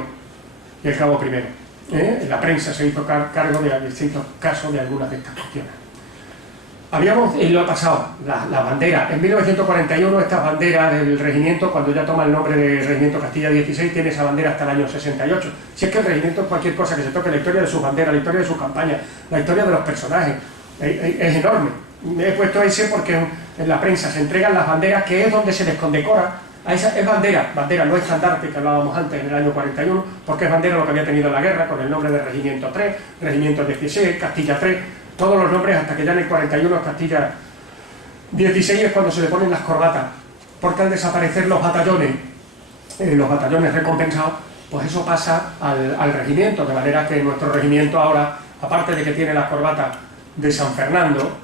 y el cabo primero. En la prensa se hizo cargo de distintos casos de algunas de estas cuestiones. Y lo ha pasado, la bandera. En 1941 estas banderas del regimiento, cuando ya toma el nombre de Regimiento Castilla 16, tiene esa bandera hasta el año 68. Si es que el regimiento, cualquier cosa que se toque, la historia de sus banderas, la historia de sus campañas, la historia de los personajes, es enorme. Me he puesto ese porque en la prensa se entregan las banderas, que es donde se les condecora. Es bandera, no estandarte, que hablábamos antes en el año 41, porque es bandera lo que había tenido en la guerra, con el nombre de Regimiento 3, Regimiento 16, Castilla 3, todos los nombres, hasta que ya en el 41 Castilla 16 es cuando se le ponen las corbatas, porque al desaparecer los batallones recompensados, pues eso pasa al regimiento, de manera que nuestro regimiento ahora, aparte de que tiene la corbata de San Fernando,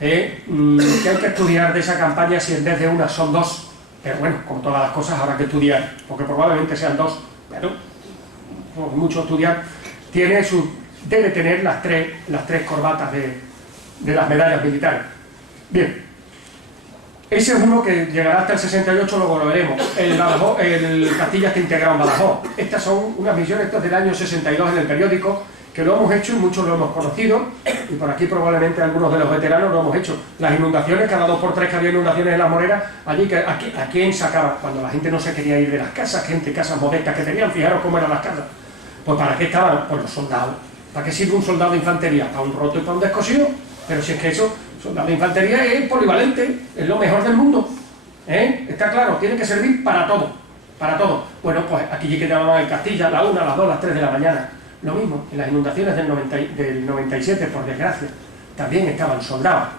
que hay que estudiar de esa campaña si en vez de una son dos. Pero bueno, como todas las cosas habrá que estudiar, porque probablemente sean dos, pero mucho estudiar. Debe tener las tres corbatas de las medallas militares. Bien, ese es uno que llegará hasta el 68, luego lo veremos. El Castilla está integrado en Badajoz. Estas son unas misiones, estas del año 62 en el periódico, que lo hemos hecho y muchos lo hemos conocido, y por aquí probablemente algunos de los veteranos lo hemos hecho. Las inundaciones, cada 2 por 3 que había inundaciones en las Moreras, allí ¿a quién sacaba? Cuando la gente no se quería ir de las casas, casas modestas que tenían, fijaros cómo eran las casas. Pues ¿para qué estaban? Pues los soldados. ¿Para qué sirve un soldado de infantería? Para un roto y para un descosido. Pero si es que eso, soldado de infantería es polivalente, es lo mejor del mundo. Está claro, tiene que servir para todo. Para todo. Bueno, pues aquí que llamaban el Castilla, la 1, las 2, las 3 de la mañana. Lo mismo, en las inundaciones del 97, por desgracia, también estaban soldados,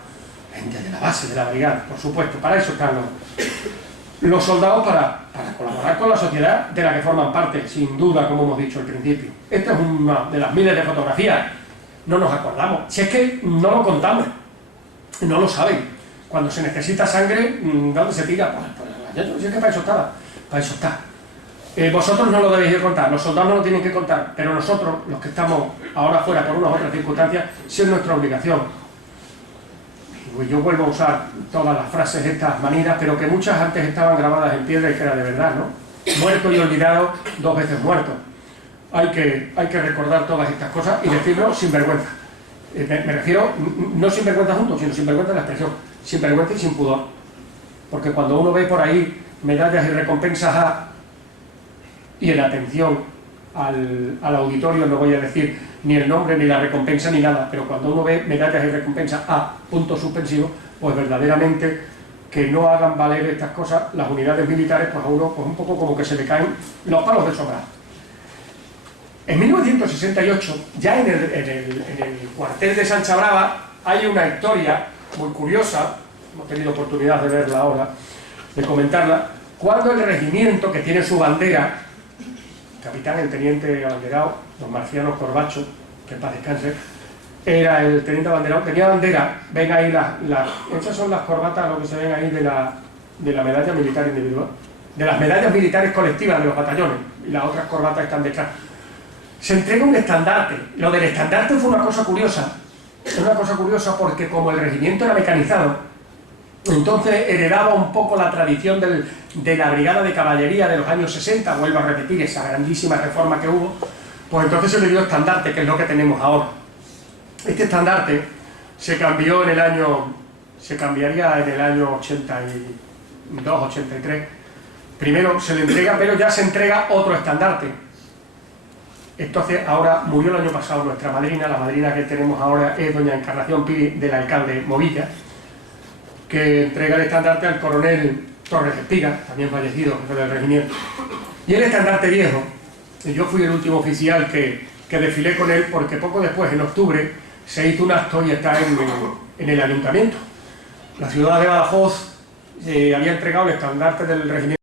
gente de la base de la brigada, por supuesto. Para eso están los soldados, para colaborar con la sociedad de la que forman parte, sin duda, como hemos dicho al principio. Esta es una de las miles de fotografías. No nos acordamos, si es que no lo contamos, no lo saben. Cuando se necesita sangre, ¿dónde se tira? Pues si es que para eso está. Vosotros no lo debéis de contar, los soldados no lo tienen que contar, pero nosotros, los que estamos ahora fuera por unas otras circunstancias, sí es nuestra obligación. Pues yo vuelvo a usar todas las frases estas manidas, pero que muchas antes estaban grabadas en piedra y que era de verdad, ¿no? Muerto y olvidado, 2 veces muerto. Hay que recordar todas estas cosas y decirlo sin vergüenza. Me refiero, no sin vergüenza juntos, sino sin vergüenza en la expresión, sin vergüenza y sin pudor. Porque cuando uno ve por ahí medallas y recompensas y en atención al auditorio, no voy a decir ni el nombre, ni la recompensa, ni nada, pero cuando uno ve medallas y recompensas a punto suspensivo, pues verdaderamente que no hagan valer estas cosas las unidades militares, pues a uno pues un poco como que se le caen los palos del sombrero. En 1968, ya en el cuartel de Sancha Brava, hay una historia muy curiosa, hemos tenido oportunidad de verla ahora, de comentarla, cuando el regimiento que tiene su bandera, capitán, el teniente abanderado, don Marciano Corbacho, que en paz descanse, era el teniente abanderado, tenía bandera, ven ahí esas son las corbatas, lo que se ven ahí de la medalla militar individual, de las medallas militares colectivas de los batallones, y las otras corbatas están detrás. Se entrega un estandarte. Lo del estandarte fue una cosa curiosa, porque como el regimiento era mecanizado, entonces heredaba un poco la tradición de la brigada de caballería de los años 60, vuelvo a repetir esa grandísima reforma que hubo, pues entonces se le dio estandarte, que es lo que tenemos ahora. Este estandarte se cambió en el año, se cambiaría en el año 82, 83. Primero se le entrega, pero ya se entrega otro estandarte. Entonces ahora murió el año pasado nuestra madrina, la madrina que tenemos ahora es doña Encarnación Piri, del alcalde Movilla, que entrega el estandarte al coronel Torres Espiga, también fallecido, jefe del regimiento. Y el estandarte viejo, yo fui el último oficial que desfilé con él, porque poco después, en octubre, se hizo un acto y está en el ayuntamiento. La ciudad de Badajoz había entregado el estandarte del regimiento